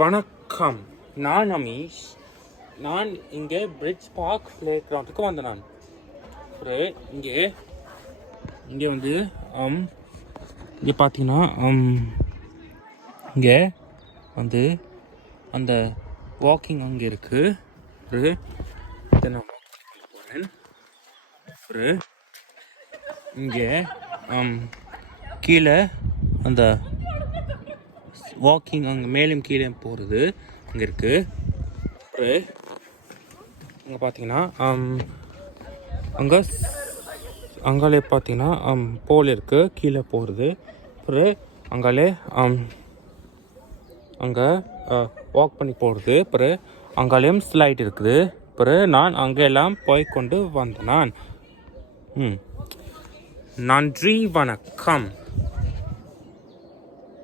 வணக்கம். நான் அமீஷ். நான் இங்கே பிரிட்ஜ் பார்க் பிளே கிரவுண்டுக்கு வந்தேன் நான். ஒரு இங்கே இங்கே வந்து um, இங்கே பார்த்தீங்கன்னா um, இங்கே வந்து அந்த வாக்கிங் அங்கே இருக்குது ஒரு இதை நான் போகிறேன் ஒரு இங்கே um, கீழே அந்த வாக்கிங் அங்கே மேலும் கீழே போகிறது அங்கே இருக்குது ஒரு அங்கே பார்த்தீங்கன்னா um, அங்கே அங்காலே பார்த்தீங்கன்னா um, போல் இருக்குது கீழே போகிறது அப்புறம் அங்காலே um, அங்கே வாக் பண்ணி போகிறது அப்புறம் அங்காலேயும் ஸ்லைட் இருக்குது. அப்புறம் நான் அங்கெல்லாம் போய் கொண்டு வந்தேன் ம். நன்றி வணக்கம்.